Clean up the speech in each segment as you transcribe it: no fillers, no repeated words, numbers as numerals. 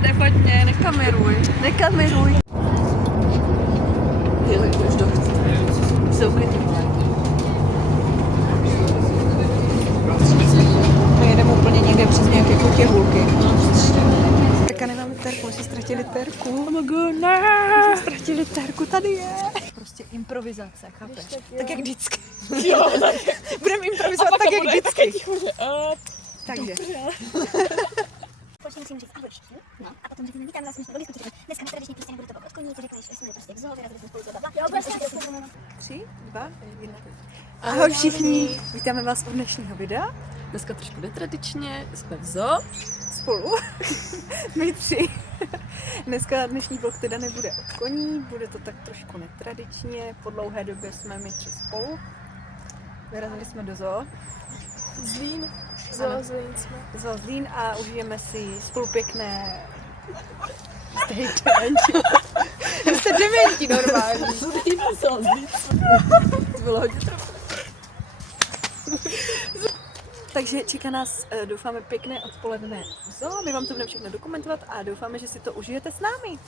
Nefoť mě, nekameruj. Nekameruj. Jeli už do jsou ukrytý. My jedeme úplně někde přes nějaké kutě hůlky. Terka nemáme terku, my jsme ztratili terku. Oh my god, ne! My jsme ztratili terku, tady je. Prostě improvizace, chápeš? Tak jak vždycky. Jo, tak. Budeme improvizovat tak jak vždycky. Takže. Společně musím říct ahoj všichni, no, a potom řekneme vítám vás, my jsme byli skuteční. Dneska na tradičně prostě nebude to pod koní, ty řekneš, že jsme prostě k zoo, vyrazili jsme spolu bla. Jo, bude se 3, 2, 1. Ahoj všichni, vítáme vás u dnešního videa. Dneska trošku netradičně, jsme v zoo. Spolu. My 3. Dneska dnešní vlog teda nebude od koní, bude to tak trošku netradičně. Po dlouhé době jsme my 3 spolu. Vyrazili jsme do zoo. Zlín. Ano. Zlín jsme. Zoo Zlín a užijeme si spolu pěkné... Jste dementi normální. Zlín. To bylo hodně trochu. Takže čeká nás, doufáme, pěkné odpoledne v zoo. My vám to budeme všechno dokumentovat a doufáme, že si to užijete s námi.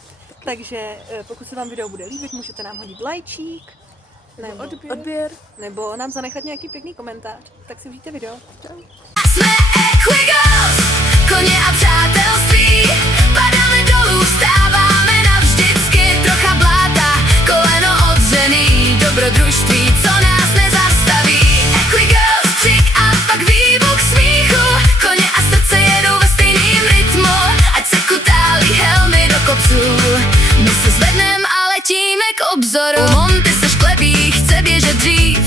Takže pokud se vám video bude líbit, můžete nám hodit lajčík, nebo odběr, nebo nám zanechat nějaký pěkný komentář. Tak si užijte video. Čau. Jsme Equigos, koně a přátelství, padáme dolů, stáváme navždycky, trocha bláta, koleno odřený, dobrodružství, co nás nezastaví. Equigos, křik a pak výbuch smíchu, koně a srdce jedou ve stejným rytmu, ať se kutálí helmy do kopců, my se zvednem a letíme k obzoru. Monty se šklebí, chce běžet dřív,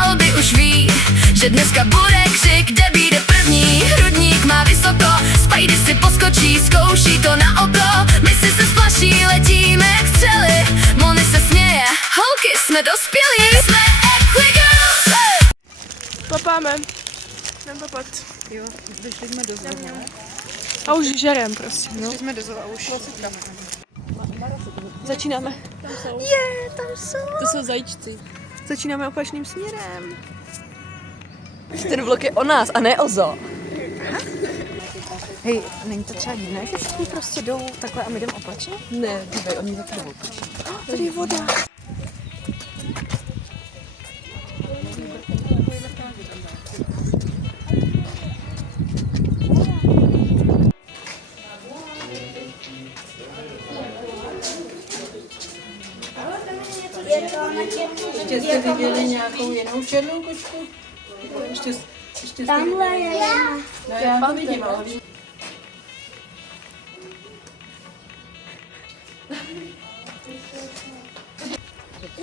Albi už ví, že dneska bude křik, kde býde první, hrudník má vysoko, Spidey si poskočí, zkouší to na oko, my si se splaší, letíme jak střely, Moni se směje, holky jsme dospělí, jsme Equigos. Papáme. Jdem papat. Jo, došli jsme do zoo. A už žerem prostě, no. Došli jsme do zoo a už začínáme. Tam jsou. Je, tam jsou. To jsou zajíčci. Začínáme opačným směrem. Ten vlog je o nás a ne o zoo. Hej, není to třeba divné, že všichni prostě jdou takhle a my jdeme opačně? Ne, dívej, oni taky jdou. Tady je voda. Ještě jste viděli nějakou jinou černou kočku? Ještě Tamhle je. No já to vidím, ale vím.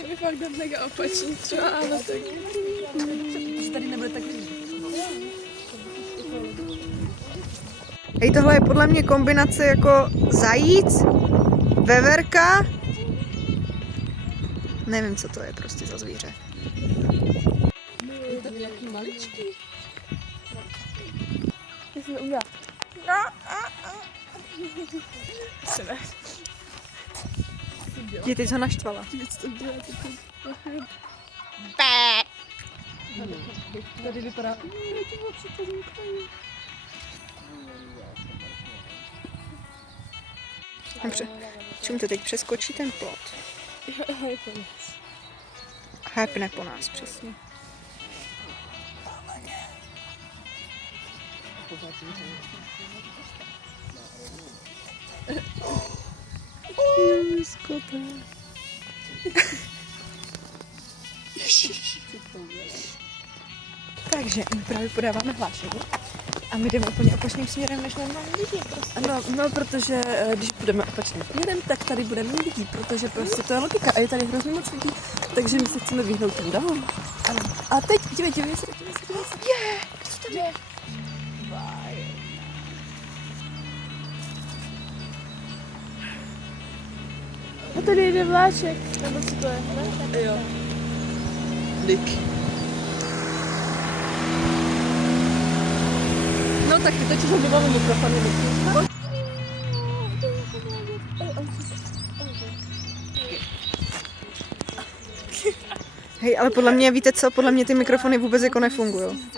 My fakt jdem mega opačně, třeba ale tak. Tady nebude tak Hej, tohle je podle mě kombinace jako zajíc, veverka. Nevím, co to je prostě za zvíře. Je tam nějaký maličký. Je, teď ho naštvala. Tady vypadá. Dobře, čím to teď přeskočí ten plot? Hépne po nás, přesně. Takže my právě podáváme hlášení a my jdeme úplně opačným směrem než normální lidi. Prostě. No, protože když budeme opačným směrem, tak tady bude méně lidí, protože prostě to je logika a je tady hrozně moc lidí, takže my se chceme vyhnout ten dom. Ano. A teď, dívej se. Je! A tady jde vláček, nebo co to je, ne? Jo. Nick. No tak ty teď už hodně mikrofony. Hej, ale podle mě, víte co, podle mě ty mikrofony vůbec jako nefungují.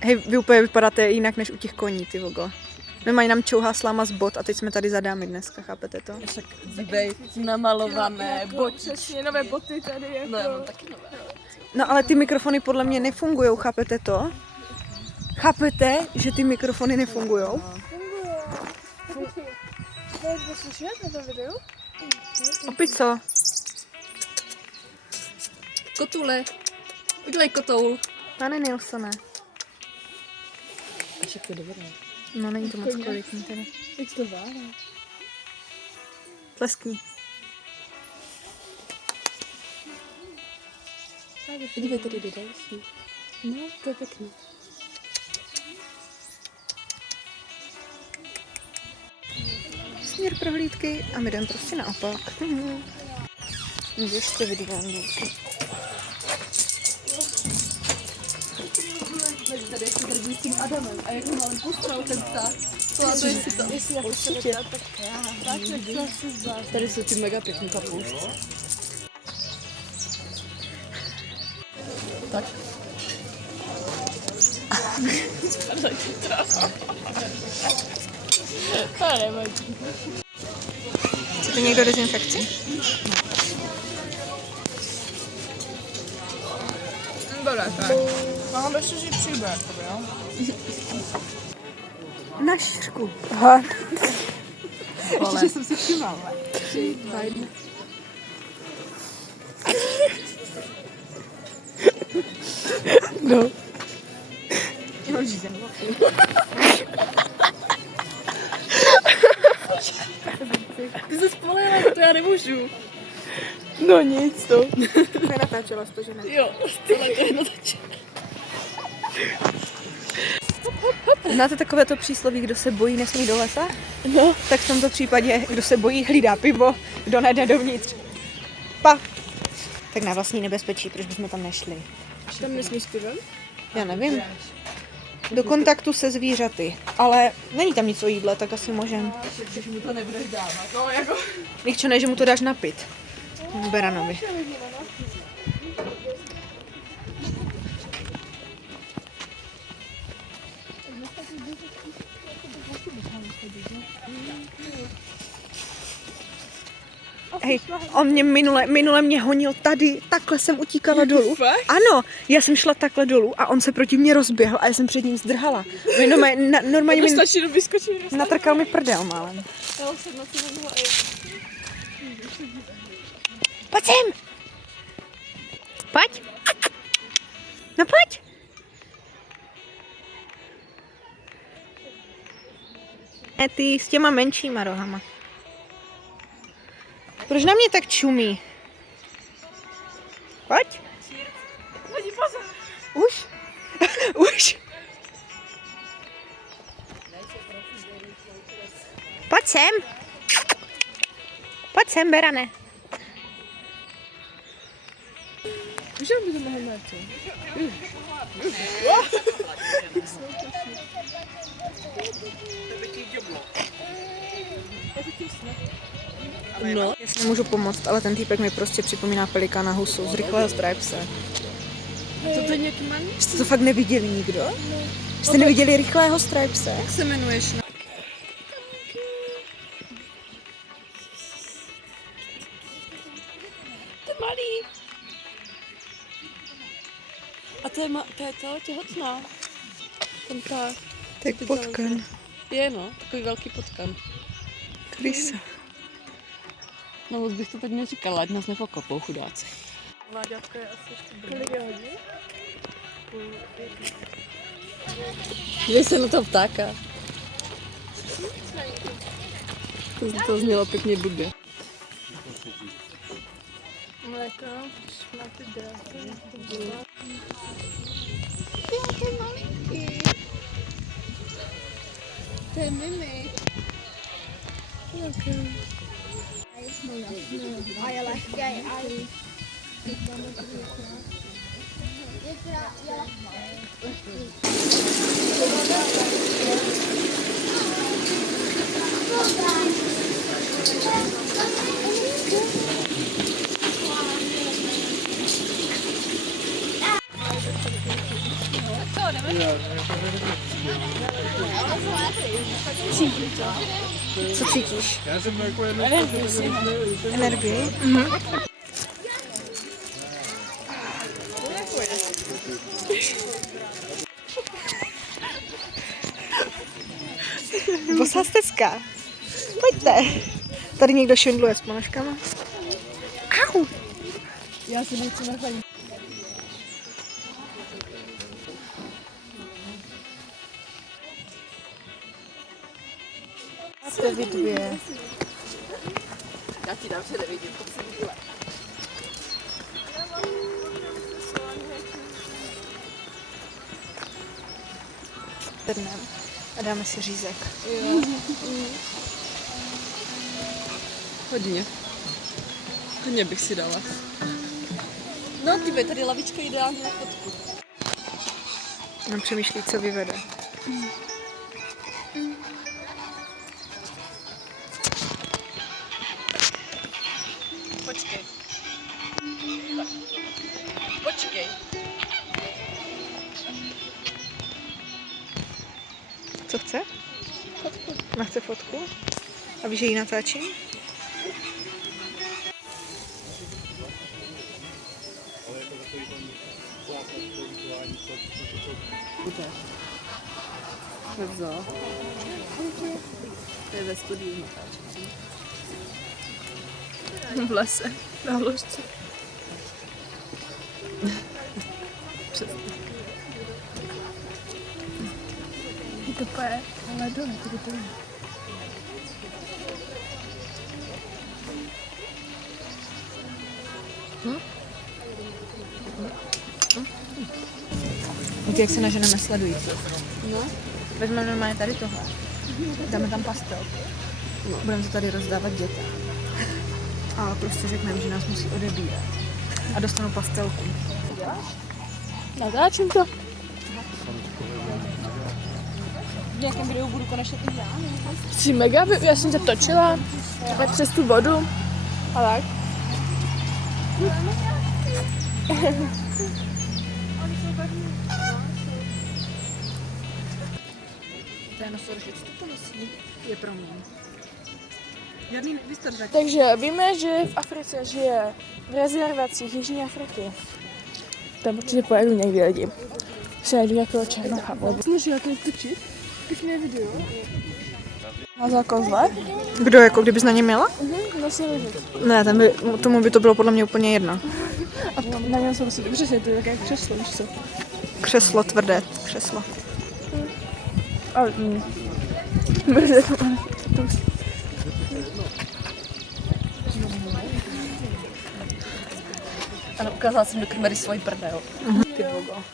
Hej, vy úplně vypadáte jinak než u těch koní, ty vogo. Normálně nám čouhá sláma z bot a teď jsme tady za dámy dneska, chápete to? Však dívej, namalované, Přesně nové boty tady jako. No, já mám taky nové. No ale ty mikrofony podle mě nefungujou, chápete to? Chápete, že ty mikrofony nefungujou? To slyšet na tom videu? Opět co? Kotule. Udělej kotoul. Pane Nilsone. A však to je dobré. No není to moc kvalitní teda. Jak to vále? Tleskni. Dívej, tady jde další. No, to je pěkný. Směr prohlídky a my jdeme prostě naopak. Běžte vidím. Tady ještě drží s tím Adamem. A jak ho mám postral ten pták. To je si to. Jestli jako určitě. Tak já. Tak to asi zvlášť. Tady jsou ty mega pěkný kapoušci. Tak. To nevadí. Chcete někdo dezinfekci? Dobré, tak. Mám ještě, že přijde, jakoby, jo? Na šířku. Ještě, že jsem si všimala. No. Mám žízeň. Ty jsi spolila, to já nemůžu. No nic to. To je natáčela to, že ne? Jo, tohle to je natočené. Znáte takové to přísloví, kdo se bojí, nesmí do lesa? No. Tak v tomto případě, kdo se bojí, hlídá pivo, kdo nejde dovnitř. Pa! Tak na vlastní nebezpečí, proč bychom tam nešli? Tam nesmí s pivem? Já nevím. Do kontaktu se zvířaty. Ale není tam nic o jídle, tak asi můžem. Když mu to nebudeš dávat. No, jako... Nechčo ne, že mu to dáš napit. Beranovi. Hej, on mě minule mě honil tady, takhle jsem utíkala dolů. Fakt? Ano, já jsem šla takhle dolů a on se proti mně rozběhl a já jsem před ním zdrhala. Normálně mi Stačí do vyskočit. natrkal mi prdel málem. Já jsem na to nemohla. Pojď sem! Pojď! No pojď! Ne, ty s těma menšíma rohama. Proč na mě tak čumí? Pojď! Už? Už? Pojď sem! Pojď sem, Berane. Víš, že by to mohl mít, co? No. Já si nemůžu pomoct, ale ten týpek mi prostě připomíná pelikána husu z Rychlého Stripese. To je nějaký malý? Jste to fakt neviděli nikdo? Jste neviděli Rychlého Stripese? Jak se jmenuješ? To je malý. A to je to těhotná. Ten pták. Tak potkan. Je no, takový velký potkan. Krysa. No moc bych to teď neříkala, ať nás nepokopou chudáci. Mláďátko je asi ještě kolik je hodin? Dívej se na toho ptáka. To znělo pěkně blbě. Mléko, šmaty, dráty. To je Mimi. A je lehký, a je... Co, jdeme? Co cítíš? Energii? Bosá stezka. Pojďte. Tady někdo švindluje s ponožkama. Au! Já si nechci nachladit. Jste vy dvě. Já ti dám, že nevidím, to jsem viděla. Trnem. A dáme si řízek. Hodně. Hodně bych si dala. No, ty tady lavička ideální na fotku. On přemýšlí, co vyvede. Počkej. Počkej. Co chce? Fotku. Ona chce fotku? A víš, že ji natáčím? Vzal. To je ve studiu natáčení. V lese, na ložce. Přesně. To je, ale dole, to je. Jak se naženeme sledující. No. Vezmeme normálně tady tohle. Dáme tam pastel. No. Budeme to tady rozdávat dětem. A prostě řekneme, že nás musí odebírat. A dostanou pastelku. Natáčím to. V nějakém videu budu konečně i já. Jsi mega, já jsem tě točila. Takhle přes tu vodu. A tak. To je nosorožec, to nosí. Je pro mě. Žádný vystržek. Takže víme, že v Africe žije v rezervacích Jižní Afriky. Tam určitě pojedu někdy lidi. Se jedu jako černocha. Můžu jako točit? Pěkné video. A za kozle? Kdo, jako kdybys na ně měla? Nosorožec. Ne, tomu by to bylo podle mě úplně jedno. A na něm jsem si dobře, to je také křeslo, víš co? Křeslo, tvrdé křeslo. Ale, Ano, ukázala jsem do kamery svoji prdel. Ty bogo.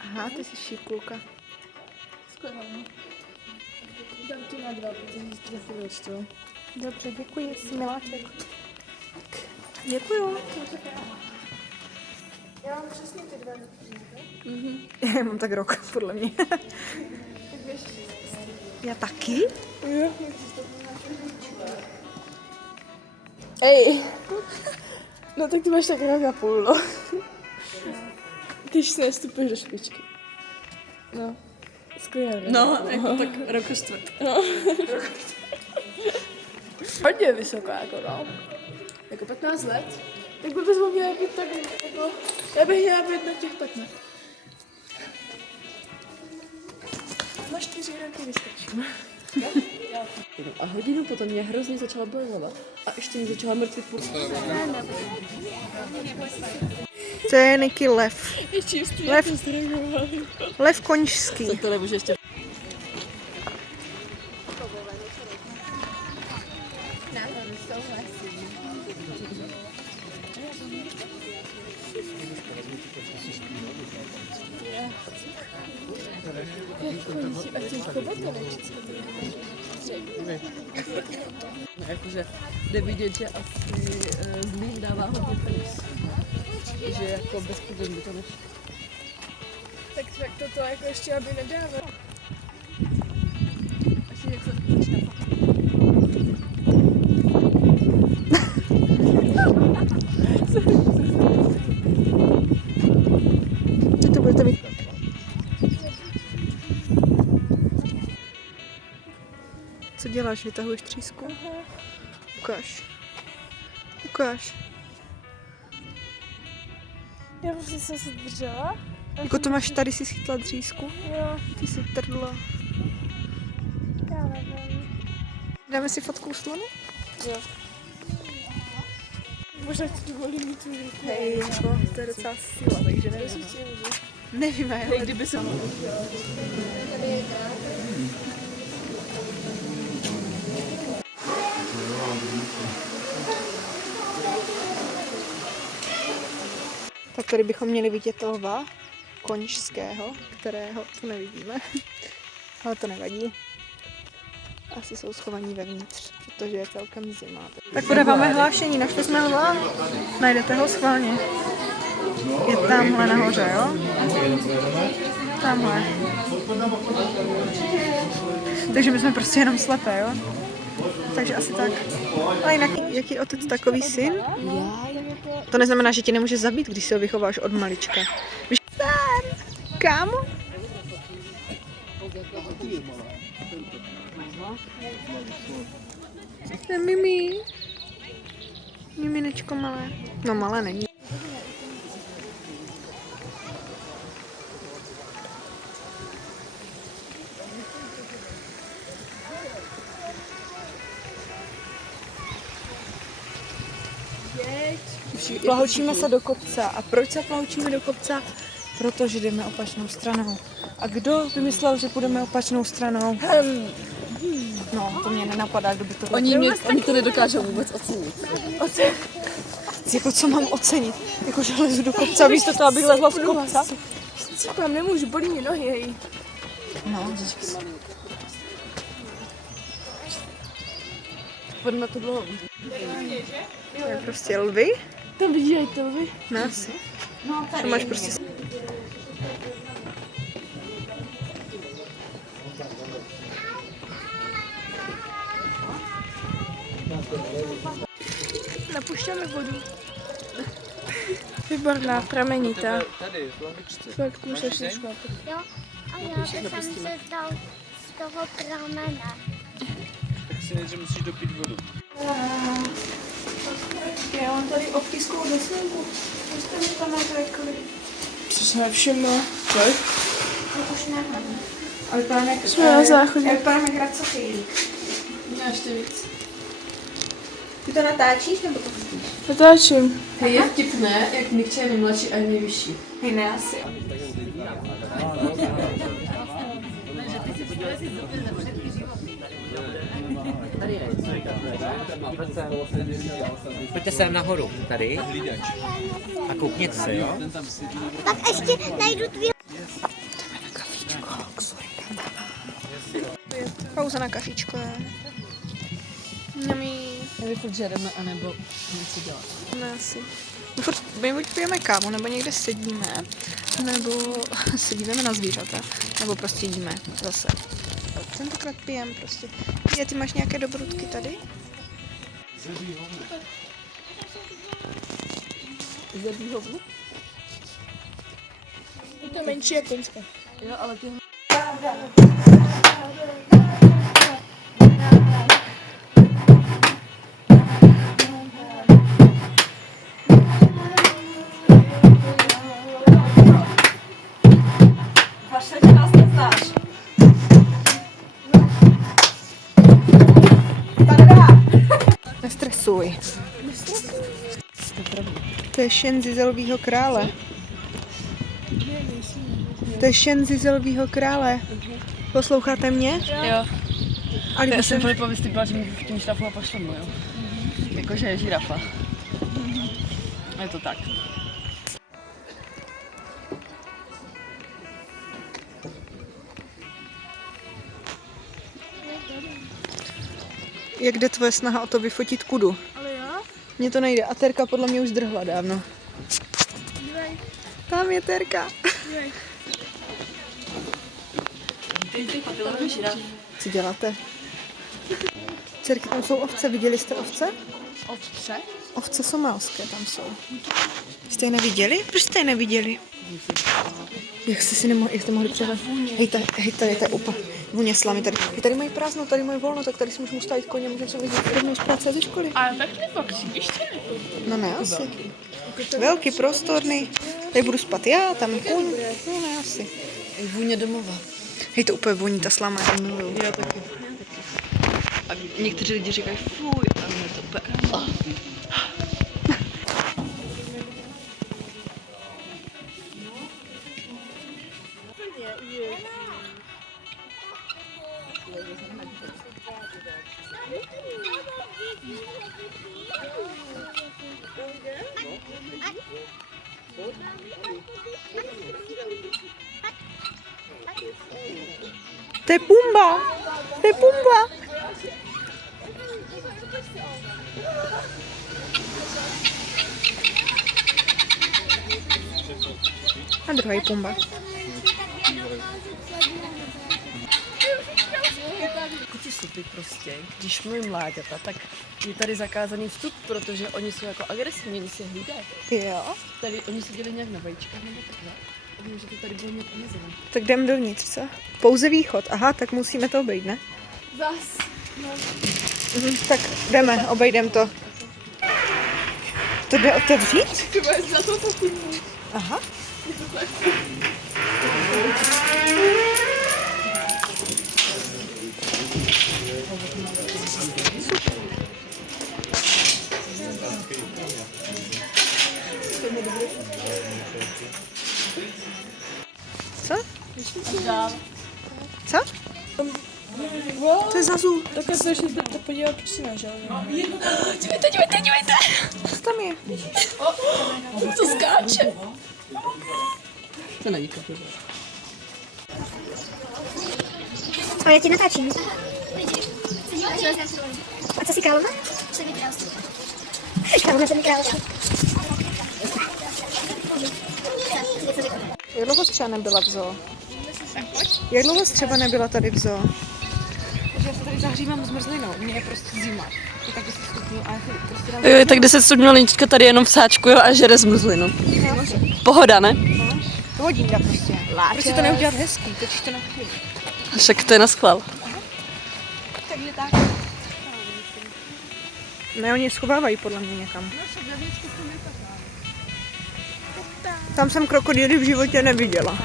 Aha, ty jsi šikulka. dám ti na 2, protože jsi trefil to. Dobře, děkuji, jsi miláček. Děkuju. Já mám přesně ty 2 roky. Já mám tak rok, podle mě. Já taky? Jo. Ej. No tak ty máš tak rok a půl, no. Když si nestupuješ do špičky. No. Skvělé. No, jako tak rok a čtvrt. No. Hodně vysoká, jako no. Jako 15 let. Tak by bys měla být tak, jako... Já bych měla být na těch 15. Na 4 roky vystačím. A hodinu potom mě hrozně začala bojovat. A ještě mi začala mrtvit půl. To je Niky Lev. Je čistý, Lev. jako zreagovali. Lev Končský. Tak to nemůžu ještě... A ty chobotové No, jakože jde vidět, že asi Zlín dává hodně peněz. Že jako bez problémů to nešlo. Tak toto jako ještě aby nedával. Ještě jak se začíná. To budete mít. Co děláš? Vytahuješ třísku? Ukáž. Ukáž. Já prostě jsem se držela. Jako to máš, tady si schytla třísku? Jo, Ty jsi trdla. já nevím. Dáme si fotku u slonu? Jo. Možná ti dovolím mít tu ruku. Hej, jako, to je docela síla, takže nevím. Nevím, ale Kdyby se tak tady bychom měli vidět lva koňského, kterého tu nevidíme, ale to nevadí. Asi jsou schovaní vevnitř, protože je celkem zima. Tak podáváme hlášení, našli jsme lva, najdete ho schválně. Je tamhle nahoře, jo? Tamhle. Takže my jsme prostě jenom slepé, jo? Takže asi tak. Ale jinak, jaký otec takový syn? To neznamená, že tě nemůže zabít, když si ho vychováš od malička. Víš, kámo? To je Mimi. Miminečko malé. No malé není. Plahočíme se do kopce. A proč se plahočíme do kopce? Protože jdeme opačnou stranou. A kdo vymyslel, že půjdeme opačnou stranou? No, to mě nenapadá, kdo by to Oni to nedokážou vůbec ocenit. Jako co mám ocenit? Jako že lezu do kopce, místo toho, abych lezla z kopce? Cipám, nemůžu, bolí mě nohy, hej. No, Pojďme na tu dlouhou. to je prostě lvy. Tam vidí aj to, vy. No, asi. To máš prostě... Napušťáme vodu. Výborná, pramenitá. Tady, v lavičce. Fakt musíš si šlápat. Jo, a já jsem se zdal z toho pramena. Tak si nejdřív musíš dopít vodu. Já mám tady obtiskovou desninku. Co jste mi tam řekli? Co jsem všimla? Tak? No už nemám. Ale vypadám jak... Jsme na záchodě. Já vypadám jak racofilík. Já ještě víc. Ty to natáčíš nebo to pustíš? Natáčím. Hej, je vtipné, jak Nikča je nejmladší a je nejvyšší. Hej, ne asi. Pojďte sem nahoru, tady. A koukněte se, jo? Pak ještě najdu tvý... Pauza na kafičko. Mňamí. Já bych furt žereme, anebo něco dělat. Ne, asi. My buď pijeme kávu, nebo někde sedíme, nebo se díváme na zvířata, nebo prostě jíme zase. Tentokrát pijem prostě. Je, ty máš nějaké dobrutky tady? Zebí hovno? Je to menší jak koňská. Jo, ale ty Nestresuj. To je šen zizelovýho krále. To je šen zizelovýho krále. Posloucháte mě? Jo. A líbí Já se... jsem Filipovi slíbila, že mi v tím štafu a pošlem mu, jo. Jakože je žirafa. Je to tak. Jak jde tvoje snaha o to vyfotit kudu? Ale jo? Mně to nejde. A Terka podle mě už zdrhla dávno. Tam je Terka. Co děláte? Dcerky, tam jsou ovce. Viděli jste ovce? Ovce? Ovce somálské tam jsou. Jste je neviděli? Proč jste je neviděli? Jak jste mohli přehled? Hej, tady je úplně vůně slamy tady. Tady mají prázdno, tady mají volno, tak tady si můžeme stavit koně, můžeme se vyjít rovnou z práce a ze školy. Ale tak nebo ještě No ne, asi. Velký, prostorný. Tady budu spát já, tam kůň. No ne, asi. Vůně domova. Hej, to úplně voní, ta slama, já to miluju. Já taky. A někteří lidi říkají fuj, a mě to úplně... To je Pumba! To je Pumba! A druhý Pumba. Kuti supy prostě, když mluvím mláďata, tak je tady zakázaný vstup, protože oni jsou jako agresivní, oni se hlídají. Jo. Tady oni seděli nějak na vajíčkách nebo takhle. A vím, že to tady bylo nějak omezené. Tak jdem dovnitř, co? Pouze východ. Aha, tak musíme to obejít, ne? Zas. Tak jdeme, obejdem to. To jde otevřít? Ty máš za to Aha. Co? Co? To je Zazu. Takhle se ještě to podívat psina, že jo? Dívejte! Co tam je? To skáče. To není kapitol. A já ti natáčím. A co jsi královna? Královna jsem královna. Jak dlouho třeba nebyla v zoo? Jak dlouho třeba nebyla tady v zoo? Takže já se tady zahřívám zmrzlinou, mě je prostě zima. Je tak 10 stupňů a já prostě dám... Jo, je tak 10 stupňů, Lenička tady jenom v sáčku a žere zmrzlinu. Pohoda, ne? Hodinka prostě. Proč si to neudělat hezký? Točíš to na chvíli. Však to je na schvál. Takže tak. Ne, oni je schovávají podle mě někam. Tam jsem krokodýly v životě neviděla.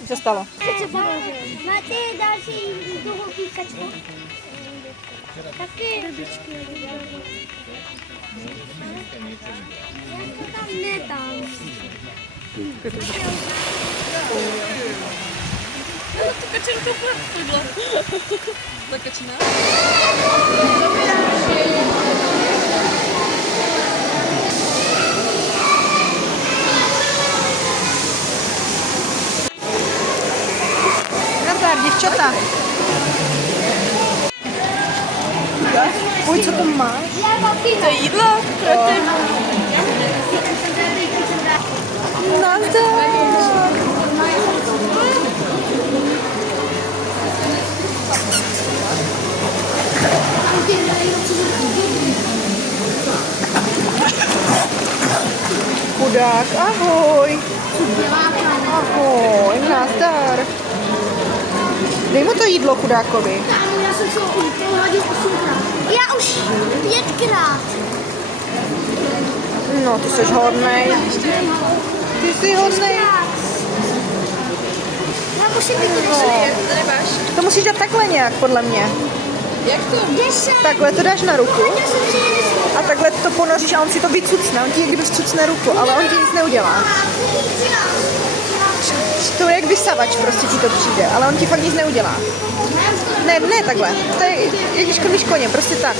Co se stalo? Máte další druhou píkačku? Taky. Tam ne tam. Nazdar, děvčata. Pojď, co tam máš? To je jídlo pro ty. Nazdar. Chudák, ahoj. Ahoj, nazdar. Dej mu to jídlo chudákovi. Já jsem se hodil 8krát. Já už 5krát. No, ty jsi hodnej. Ty jsi hodnej. Já musím být To musíš dát takhle nějak, podle mě. Jak to? 10. Takhle to dáš na ruku a takhle to ponoříš a on si to vycucne. On ti jak kdyby vcucne ruku, ale on ti nic neudělá. To je jak vysavač, prostě ti to přijde, ale on ti fakt nic neudělá. Ne, takhle. To je, jak když krmíš koně, prostě tak.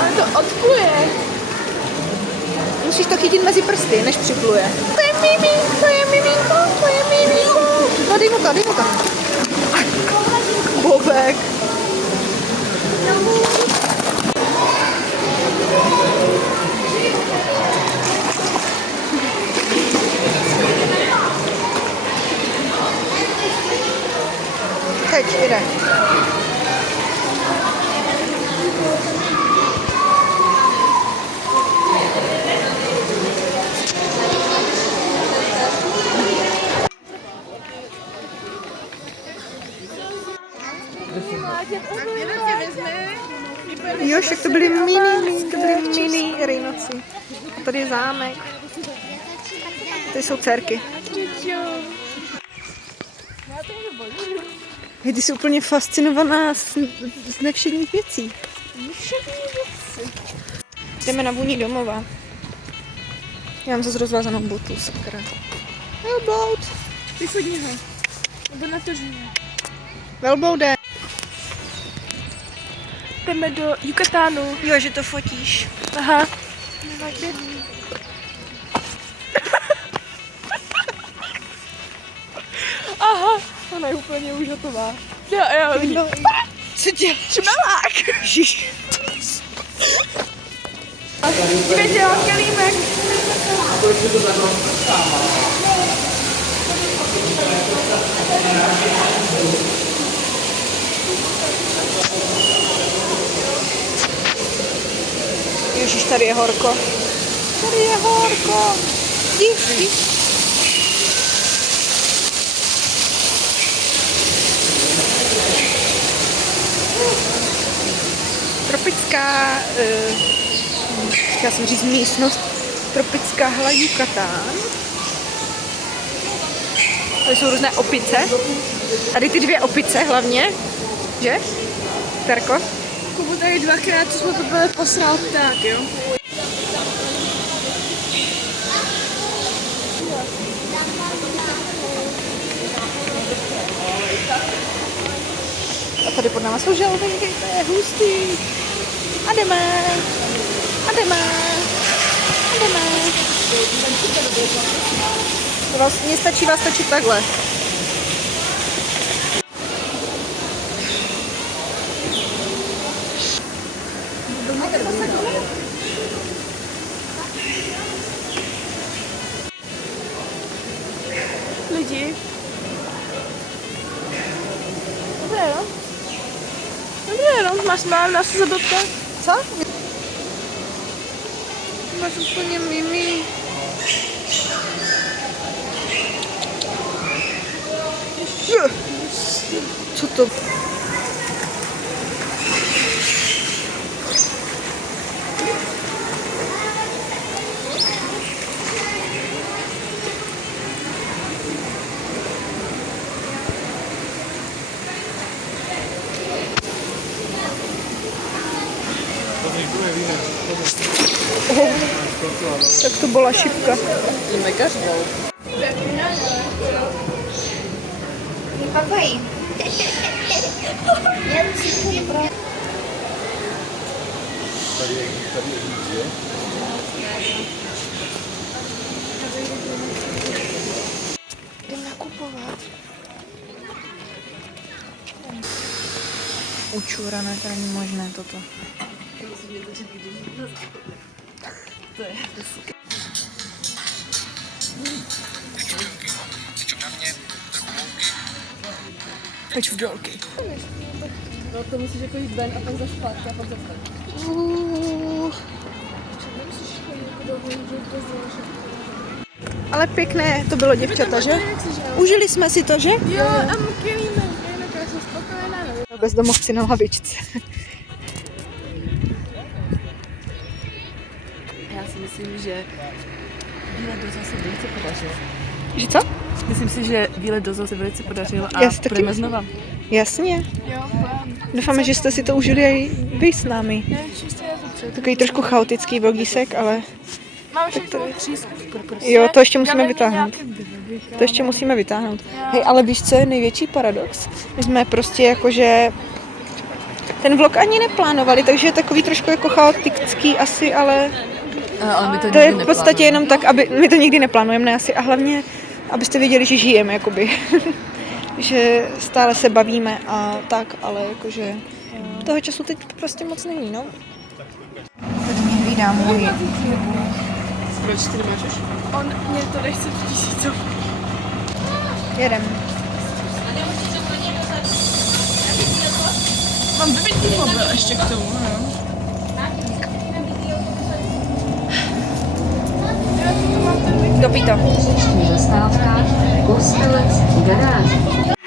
Ale to odpluje. Musíš to chytit mezi prsty, než připluje. To je miminko, to je miminko, to je miminko. No dej mu to, dej mu to. Pupek. Teď jde. Jo, však to byly mini rejnoci. A tady je zámek. Tady jsou dcerky. Hej, ty jsi úplně fascinovaná z nevšedních věcí. Jdeme na vůni domova. Já mám zase rozvázanou botu, sakra. Velbloud. Vychodí ho. Nebo na to žije. Velbloude. Jdeme do Yucatánu. Jo, že to fotíš. Aha. Aha. Ona je úplně už hotová. Jo. No, co děláš? Čmelák. Ježiš. Dívejte, mám kelímek. Ježiš, tady je horko. Tady je horko. Díky. Tropická, chtěla jsem říct místnost, tropická hala Yucatán. Tady jsou různé opice. Tady ty dvě opice hlavně, že? Terko? Kubu tady dvakrát, co jsme to byli posral pták, jo? A tady pod náma jsou želvy, to je hustý. A jdeme. A jdeme. A jdeme. Vlastně stačí vás točit takhle. Lidi. Dobré, no? Dobré, no? Máš nás zabavka? Co? Máš úplně mimi. Co to? Tak to byla šipka. Jíme každou. Papají. Jdem nakupovat. Učurané, to není možné toto. Pečudělky. No to musíš jako jít ven a pak zase zpátky a pak zase. Ale pěkné to bylo, děvčata, že? Užili jsme si to, že? Jo, a kelímek. Já jsem spokojená. Bezdomovci na lavičce. Já si myslím, že výlet do zase velice podařil. Že co? Myslím si, že výlet do zase velice podařil a Já si taky půjdeme myslím. znova. Jasně. Jo, plán. Doufáme, že jste si to užili i vy s námi. Ne, čistě je to před. Takový trošku chaotický vlogísek, ale Mám ještě takovou třísku. jo, to ještě musíme Galerii vytáhnout. nějaký- To ještě musíme vytáhnout. Hej, ale víš, co je největší paradox? My jsme prostě jakože ten vlog ani neplánovali, takže je takový trošku jako chaotický asi, ale Ale my to je v podstatě jenom tak, aby my to nikdy neplánujeme, ne asi, a hlavně, abyste věděli, že žijeme, jakoby. že stále se bavíme a tak, ale jakože toho času teď prostě moc není, no. Teď mi hlídá můj. Proč ty nemáš už? On mě to nechce přísícov. Jedem. Mám vybitý mobil ještě k tomu, no. Dopí to. Zastávka Kostelec garáž.